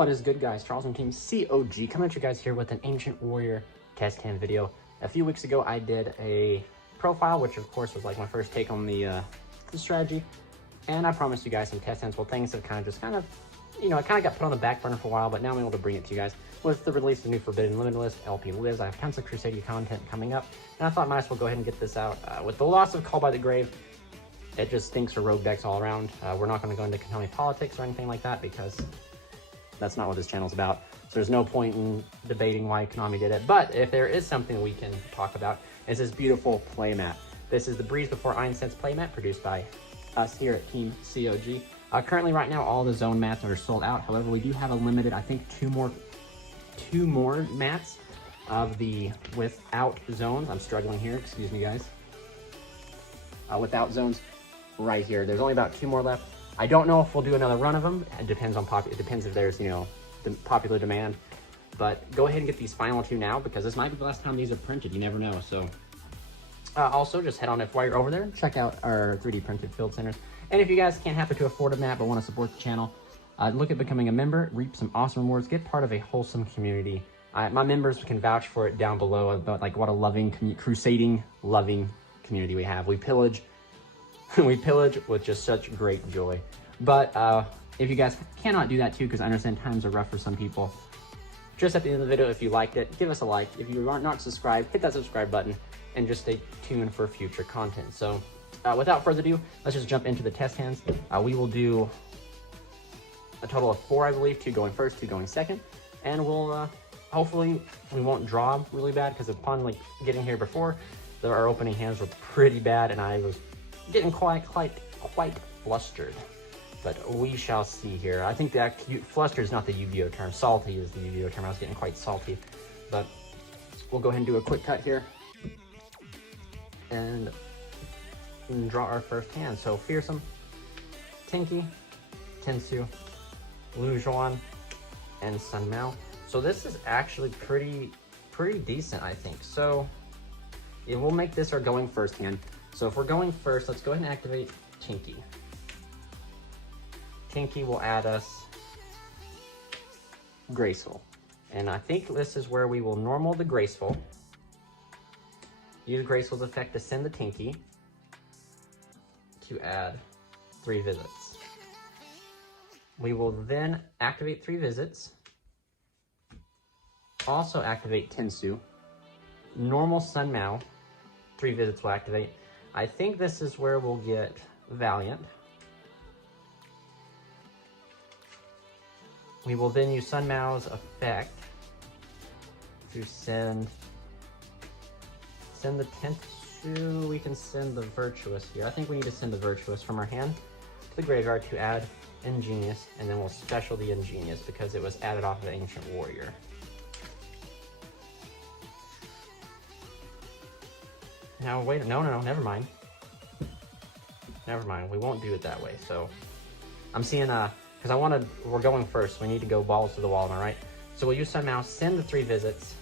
What is good, guys? Charles from TeamCOG coming at you guys here with an Ancient Warrior test hand video. A few weeks ago, I did a profile, which of course was like my first take on the strategy, and I promised you guys some test hands. Well, things have kind of it got put on the back burner for a while, but now I'm able to bring it to you guys with the release of the new Forbidden Limited List LP Liz. I have tons of CRUSADE content coming up, and I thought I might as well go ahead and get this out. With the loss of Call by the Grave, it just stinks for rogue decks all around. We're not going to go into Konami politics or anything like that because that's not what this channel's about. So there's no point in debating why Konami did it. But if there is something we can talk about, is this beautiful playmat. This is the Breeze Before Einsteins playmat produced by us here at TeamCOG. Currently, right now, all the zone mats are sold out. However, we do have a limited, I think, two more mats of the without zones. I'm struggling here, excuse me, guys. Without zones, right here. There's only about 2 more left. I don't know if we'll do another run of them. It depends on it depends if there's, the popular demand. But go ahead and get these final 2 now, because this might be the last time these are printed. You never know. So also, just head on while you're over there, check out our 3D printed field centers. And if you guys can't happen to afford a mat but want to support the channel, look at becoming a member, reap some awesome rewards, get part of a wholesome community. My members can vouch for it down below about like what a loving, crusading, loving community we have. We pillage. We pillage with just such great joy. But if you guys cannot do that too, because I understand times are rough for some people, just at the end of the video, if you liked it, give us a like. If you are not subscribed, hit that subscribe button and just stay tuned for future content. So without further ado, let's just jump into the test hands. We will do a total of 4, I believe, 2 going first, 2 going second, and we'll hopefully we won't draw really bad, because upon like getting here before, our opening hands were pretty bad and I was getting quite flustered. But we shall see here. I think that flustered is not the YuGiOh term. Salty is the YuGiOh term. I was getting quite salty. But we'll go ahead and do a quick cut here and draw our first hand. So Fearsome, Tinky, Tensu, Lujuan, and Sun Mao. So this is actually pretty decent, I think. So yeah, we'll make this our going first hand. So if we're going first, let's go ahead and activate Tinky. Tinky will add us Graceful. And I think this is where we will normal the Graceful. Use Graceful's effect to send the Tinky to add 3 visits. We will then activate 3 visits. Also activate Tensu. Normal Sun Mao. 3 visits will activate. I think this is where we'll get Valiant. We will then use Sun Mao's effect to send the Tensu. We can send the Virtuous here. I think we need to send the Virtuous from our hand to the graveyard to add Ingenious, and then we'll special the Ingenious because it was added off of the Ancient Warrior. Now, wait, no, never mind. Never mind, we won't do it that way. So, I'm seeing, because we're going first, so we need to go balls to the wall, am I right? So we'll use Sun Mao, send the 3 visits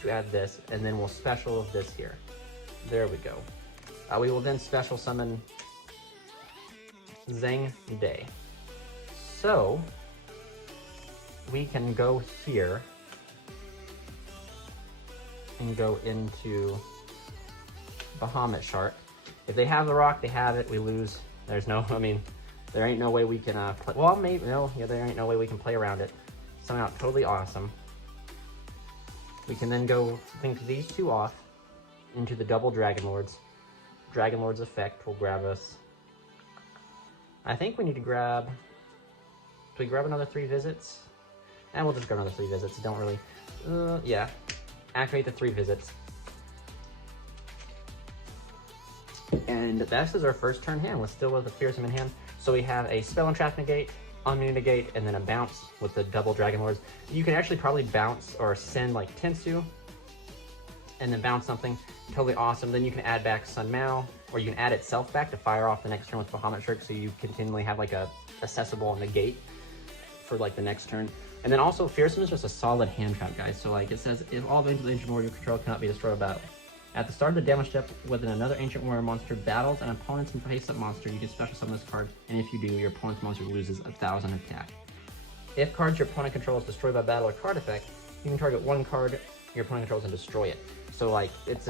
to add this, and then we'll special this here. There we go. We will then special summon Zhang Day. So, we can go here and go into Bahamut Shark. If they have the rock, they have it. We lose. There's no, there ain't no way we can play. Well, maybe, no, yeah, there ain't no way we can play around it. Somehow totally awesome. We can then go think these 2 off into the double Dragon Lords. Dragon Lord's effect will grab us. I think we need to grab, do we grab another 3 visits? And we'll just grab another 3 visits. Don't really, yeah. Activate the 3 visits. And this is our first turn hand. Let's still with the Fearsome in hand. So we have a Spell and Trap negate, Unmune negate, and then a bounce with the double Dragon Lords. You can actually probably bounce or send like Tensu and then bounce something. Totally awesome. Then you can add back Sun Mao, or you can add itself back to fire off the next turn with Bahamut Shark, so you continually have like a accessible negate for like the next turn. And then also Fearsome is just a solid hand trap, guys. So like it says, if all the Ancient Warrior you control cannot be destroyed by battle. At the start of the damage step, whether another Ancient Warrior monster battles an opponent's face-up monster, you can special summon this card, and if you do, your opponent's monster loses 1,000 attack. If cards your opponent controls destroyed by battle or card effect, you can target one card your opponent controls and destroy it. So like it's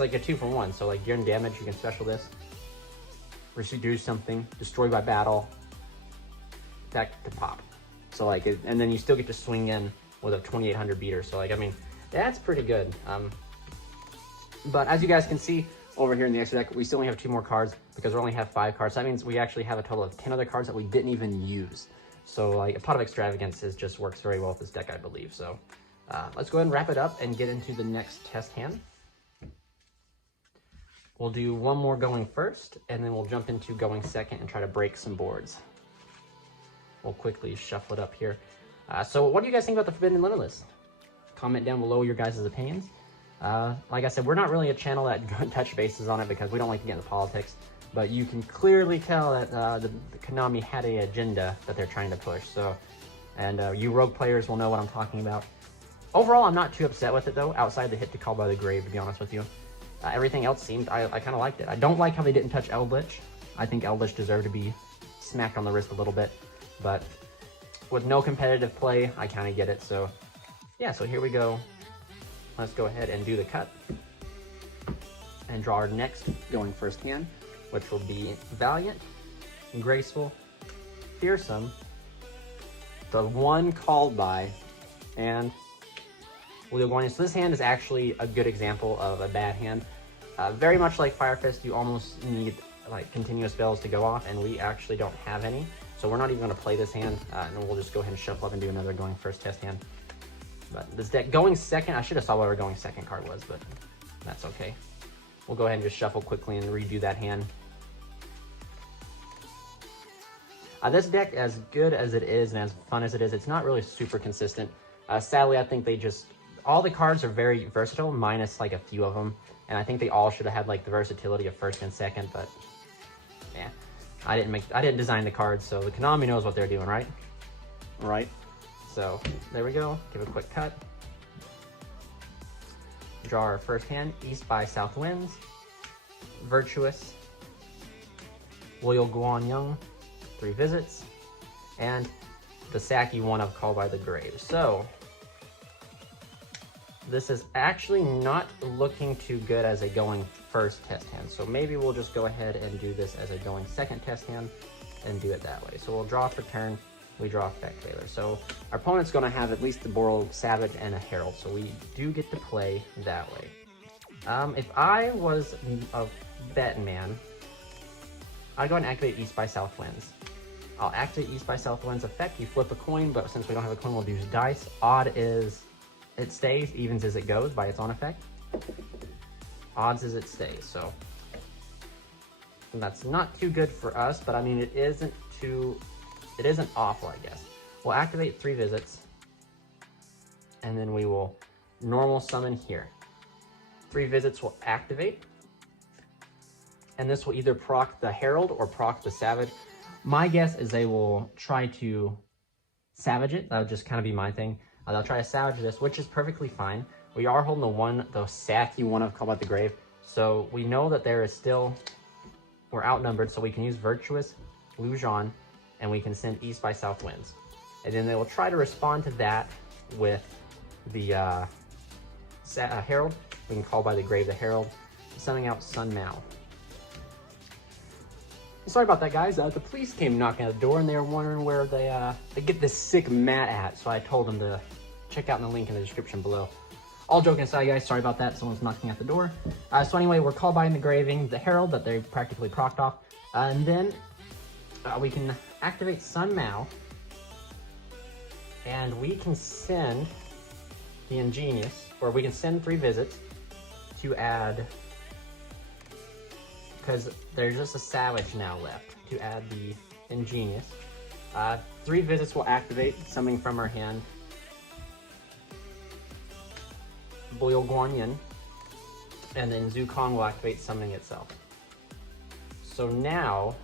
like a 2-for-1. So like during damage, you can special this, reduce something, destroy by battle, back to pop. So like, and then you still get to swing in with a 2800 beater. So like, I mean, that's pretty good. But as you guys can see over here in the extra deck, we still only have 2 more cards because we only have 5 cards. So that means we actually have a total of 10 other cards that we didn't even use. So like a Pot of Extravagance just works very well with this deck, I believe. So let's go ahead and wrap it up and get into the next test hand. We'll do one more going first, and then we'll jump into going second and try to break some boards. We'll quickly shuffle it up here. So what do you guys think about the Forbidden Limitless? Comment down below your guys' opinions. Like I said, we're not really a channel that touch bases on it because we don't like to get into politics, but you can clearly tell that the Konami had an agenda that they're trying to push. So, and you rogue players will know what I'm talking about. Overall, I'm not too upset with it though, outside the hit to Call by the Grave, to be honest with you. Everything else seemed, I kind of liked it. I don't like how they didn't touch Eldritch. I think Eldritch deserved to be smacked on the wrist a little bit, but with no competitive play, I kind of get it. So yeah, so here we go. Let's go ahead and do the cut and draw our next going first hand, which will be Valiant, Graceful, Fearsome, the one called by, and We'll go on. So this hand is actually a good example of a bad hand. Very much like Fire Fist, you almost need like continuous spells to go off, and we actually don't have any. So we're not even going to play this hand, and we'll just go ahead and shuffle up and do another going first test hand. But this deck going second, I should have saw what our going second card was, but that's okay. We'll go ahead and just shuffle quickly and redo that hand. This deck, as good as it is and as fun as it is, it's not really super consistent. Sadly, I think they just, all the cards are very versatile, minus like a few of them. And I think they all should have had like the versatility of first and second, but yeah, I didn't design the cards, so the Konami knows what they're doing, right? Right. So there we go. Give a quick cut. Draw our first hand. East by South Winds, Virtuous, Loyal Guan Young, 3 visits, and the Saki one of Call by the Grave. So this is actually not looking too good as a going first test hand. So maybe we'll just go ahead and do this as a going second test hand and do it that way. So we'll draw for turn, we draw Effect Veiler. So our opponent's gonna have at least the Boral Savage and a Herald. So we do get to play that way. If I was a betting man, I'd go ahead and activate East by South Winds. I'll activate East by South Winds effect. You flip a coin, but since we don't have a coin, we'll use dice. Odd is it stays, evens is it goes by its own effect. Odds is it stays, so that's not too good for us, but I mean, it isn't awful, I guess. We'll activate 3 visits, and then we will normal summon here. 3 visits will activate, and this will either proc the Herald or proc the Savage. My guess is they will try to Savage it. That would just kind of be my thing. They'll try to Savage this, which is perfectly fine. We are holding the Saki one of Call by the Grave, so we know that there is still, we're outnumbered, so we can use Virtuous, Lujan, and we can send East by South Winds. And then they will try to respond to that with the Herald. We can Call by the Grave the Herald, sending out Sun Mao. Sorry about that, guys. The police came knocking at the door, and they were wondering where they get this sick mat at. So I told them to check out the link in the description below. All joking aside, guys, sorry about that. Someone's knocking at the door. So anyway, we're Called by the Graving the Herald that they practically procced off. And then we can activate Sun Mao, and we can send the Ingenious, or we can send 3 visits to add, because there's just a Savage now left, to add the Ingenious. 3 visits will activate, summoning from our hand Loyal Guan Yin, and then Zukong will activate, summoning itself. So now,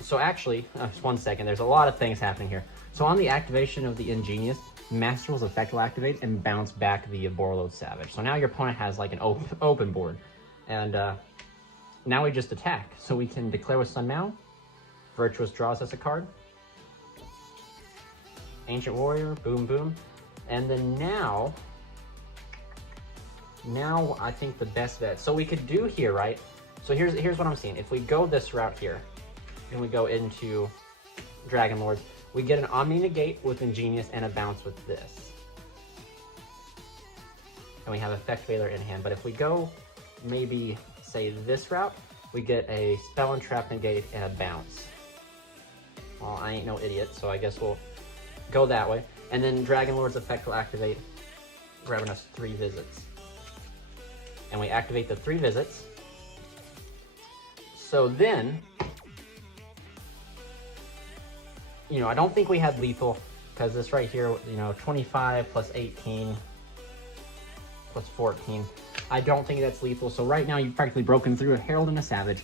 so actually, just 1 second, there's a lot of things happening here. So on the activation of the Ingenious, Master Rule's effect will activate and bounce back the Borload Savage. So now your opponent has like an open board. And now we just attack. So we can declare with Sun Mao, Virtuous draws us a card. Ancient Warrior, boom, boom. And then now I think the best bet. So we could do here, right? So here's what I'm seeing. If we go this route here, and we go into Dragon Lords, we get an Omni Negate with Ingenious and a bounce with this. And we have Effect Veiler in hand. But if we go maybe, say, this route, we get a Spell and Trap Negate and a bounce. Well, I ain't no idiot, so I guess we'll go that way. And then Dragon Lord's effect will activate, grabbing us 3 visits. And we activate the 3 visits. So then, you know, I don't think we had lethal, because this right here, you know, 25 plus 18 plus 14. I don't think that's lethal. So right now you've practically broken through a Herald and a Savage.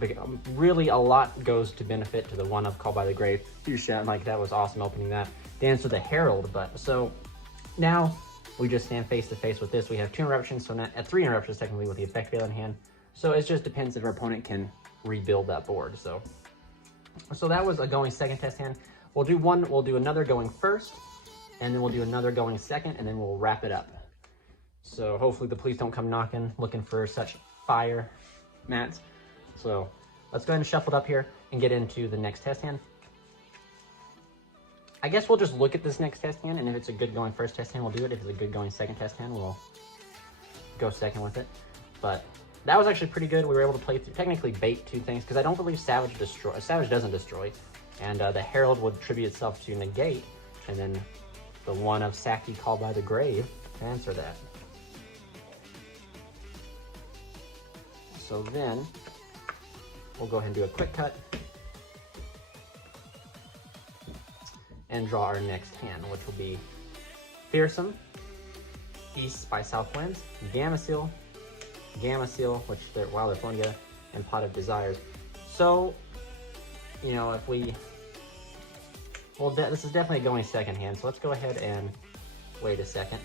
But really a lot goes to benefit to the one of Called by the Grave. You shout like that was awesome opening that. Dance with the Herald, but so now we just stand face to face with this. We have 2 interruptions, so now at 3 interruptions technically with the effect veil in hand. So it just depends if our opponent can rebuild that board. So that was a going second test hand. We'll do another going first, and then we'll do another going second, and then we'll wrap it up. So hopefully the police don't come knocking looking for such fire mats. So let's go ahead and shuffle it up here and get into the next test hand. I guess we'll just look at this next test hand, and if it's a good going first test hand, we'll do it. If it's a good going second test hand, we'll go second with it. But that was actually pretty good. We were able to play through, technically bait 2 things, because I don't believe Savage doesn't destroy. And the Herald would attribute itself to negate, and then the one of Saki Called by the Grave to answer that. So then we'll go ahead and do a quick cut and draw our next hand, which will be Fearsome, East by South Winds, Gamma Seal, which they're flowing together, and Pot of Desires. So, you know, if we, well, this is definitely a going second hand, so let's go ahead and wait a second.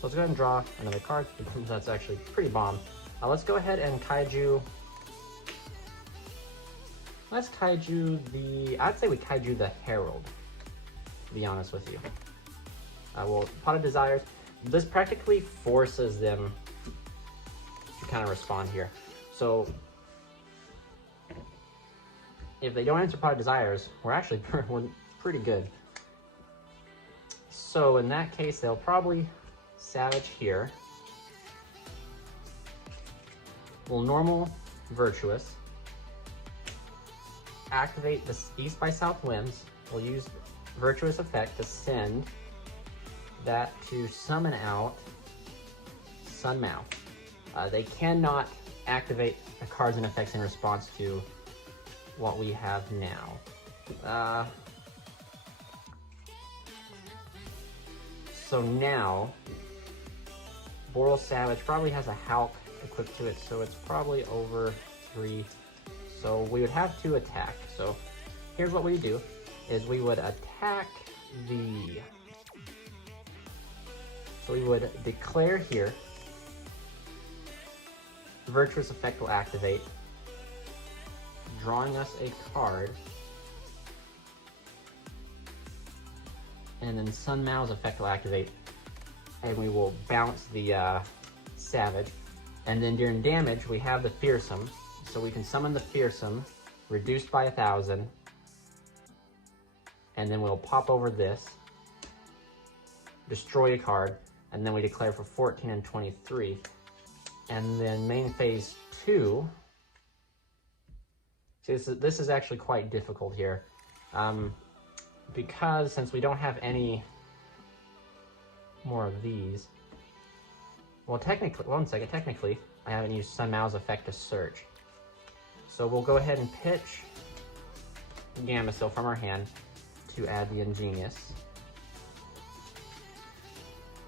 So let's go ahead and draw another card. That's actually pretty bomb. Let's go ahead and kaiju. Let's kaiju I'd say we kaiju the Herald, to be honest with you. Well, Pot of Desires. This practically forces them to kind of respond here. So if they don't answer Pot of Desires, we're pretty good. So in that case, they'll probably Savage here. We'll normal Virtuous. Activate the East by South Winds. We'll use Virtuous effect to send that to summon out Sunmouth. They cannot activate the cards and effects in response to what we have now. So now, Boral Savage probably has a Hulk equipped to it, so it's probably over 3. So we would have to attack. So here's what we do, is we would attack so we would declare here, Virtuous effect will activate, drawing us a card, and then Sun Mao's effect will activate, and we will bounce the Savage, and then during damage we have the Fearsome, so we can summon the Fearsome, reduced by 1,000, and then we'll pop over this, destroy a card, and then we declare for 14 and 23. And then main phase 2, see, this is actually quite difficult here, because since we don't have any more of these, well technically, technically I haven't used Sun Mao's effect to search. So we'll go ahead and pitch Gamma Seal from our hand to add the Ingenious.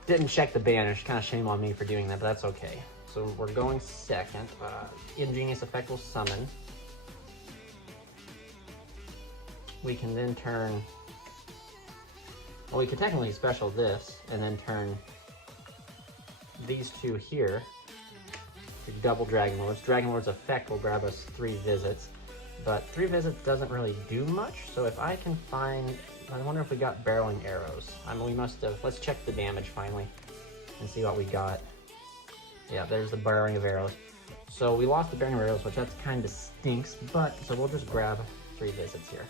Didn't check the banish, kind of shame on me for doing that, but that's okay. So we're going second. Ingenious effect will summon. We can then turn, well, we could technically special this and then turn these 2 here to double Dragon Lords. Dragon Lord's effect will grab us 3 visits. but 3 visits doesn't really do much. So if I can find, I wonder if we got barreling arrows. I mean, we must have. Let's check the damage finally and see what we got. Yeah, there's the barreling of arrows. So we lost the barreling of arrows, which that kind of stinks, but so we'll just grab 3 visits here.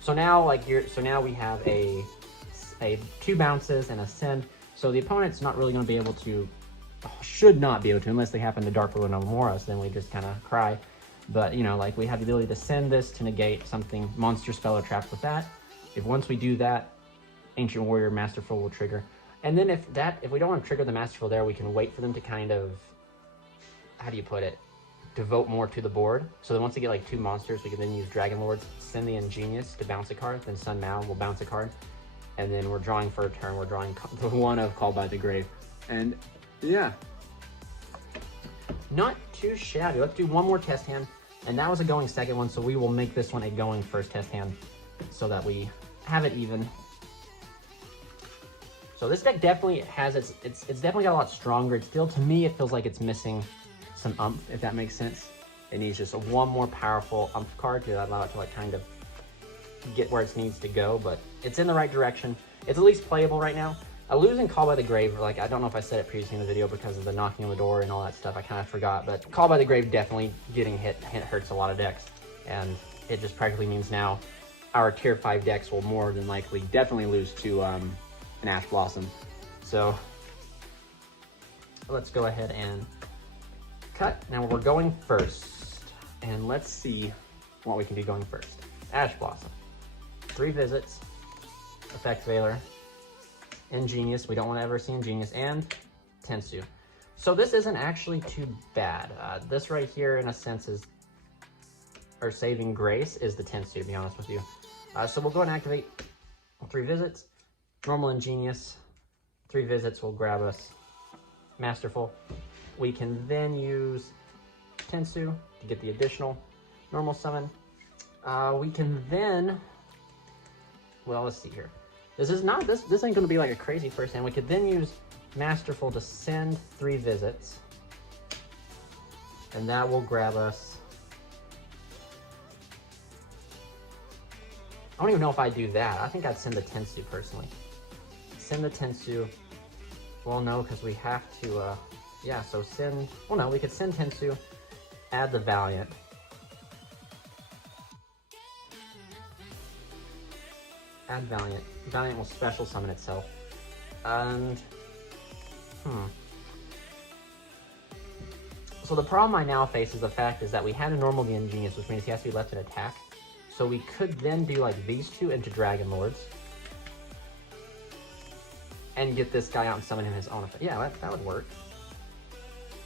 So now, now we have a 2 bounces and a send. So the opponent's not really going to be able to, should not be able to, unless they happen to Dark Lord and Amoros, then we just kind of cry. But, you know, like, we have the ability to send this to negate something, monster spell or trap with that. If once we do that, Ancient Warrior Masterful will trigger. And then if we don't want to trigger the Masterful there, we can wait for them to kind of, how do you put it, devote more to the board. So then once they get like 2 monsters, we can then use Dragon Lords, send the Ingenious to bounce a card, then Sun Mao will bounce a card. And then we're drawing for a turn, we're drawing the one of Called by the Grave. And yeah, not too shabby. Let's do one more test hand. And that was a going second one, so we will make this one a going first test hand so that we have it even. So this deck definitely has it's definitely got a lot stronger. It's still, to me, it feels like it's missing some umph, if that makes sense. It needs just one more powerful umph card to allow it to like kind of get where it needs to go, but it's in the right direction. It's at least playable right now. Losing Call by the Grave, like, I don't know if I said it previously in the video because of the knocking on the door and all that stuff, I kind of forgot, but Call by the Grave definitely getting hit hurts a lot of decks, and it just practically means now our tier 5 decks will more than likely definitely lose to an Ash Blossom. So let's go ahead and cut. Now we're going first, and let's see what we can do going first. Ash Blossom, 3 visits, Effect Veiler, Ingenious, we don't want to ever see Ingenious, and Tensu. So this isn't actually too bad. This right here, in a sense, is our saving grace is the Tensu, to be honest with you. So we'll go and activate 3 visits, normal Ingenious, 3 visits will grab us Masterful. We can then use Tensu to get the additional normal summon. We can then, well, let's see here. This ain't going to be like a crazy first hand. We could then use Masterful to send 3 visits. And that will grab us. I don't even know if I'd do that. I think I'd send the Tensu personally. Send the Tensu. Well, no, because we have to, yeah, so send, well, no, we could send Tensu, add the Valiant. Add Valiant. Valiant will special summon itself. And, So the problem I now face is the fact is that we had a normal the Ingenious, which means he has to be left in attack. So we could then do like these 2 into Dragon Lords. And get this guy out and summon him his own effect. Yeah, that would work.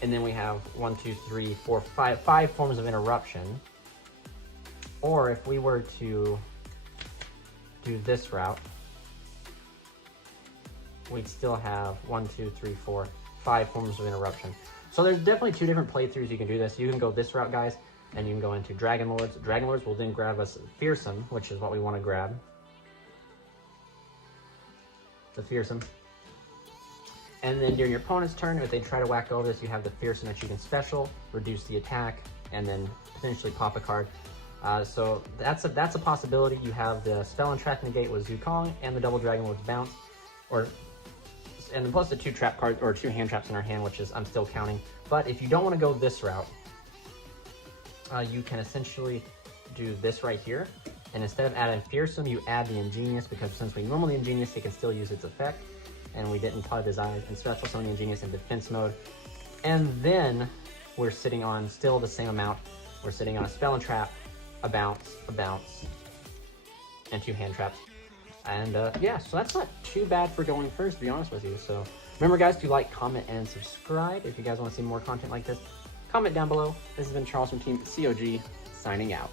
And then we have 1, 2, 3, 4, 5 forms of interruption. Or if we were to do this route, we'd still have 1, 2, 3, 4, 5 forms of interruption. So there's definitely 2 different playthroughs you can do this. You can go this route, guys, and you can go into Dragon Lords. Dragon Lords will then grab us Fearsome, which is what we want to grab. The Fearsome. And then during your opponent's turn, if they try to whack over this, you have the Fearsome that you can special, reduce the attack, and then potentially pop a card. So that's a possibility. You have the Spell and Trap Negate with Zukong and the double Dragon Lord's Bounce, and then plus the 2 trap cards or 2 hand traps in our hand, which is I'm still counting. But if you don't want to go this route, you can essentially do this right here, and instead of adding Fearsome, you add the Ingenious, because since we normally Ingenious, it can still use its effect, and we didn't plug his eyes, and special summon the Ingenious in defense mode. And then we're sitting on still the same amount. We're sitting on a Spell and Trap, a bounce, and 2 hand traps. And yeah, so that's not too bad for going first, to be honest with you. So remember, guys, to like, comment, and subscribe if you guys want to see more content like this. Comment down below. This has been Charles from Team COG, signing out.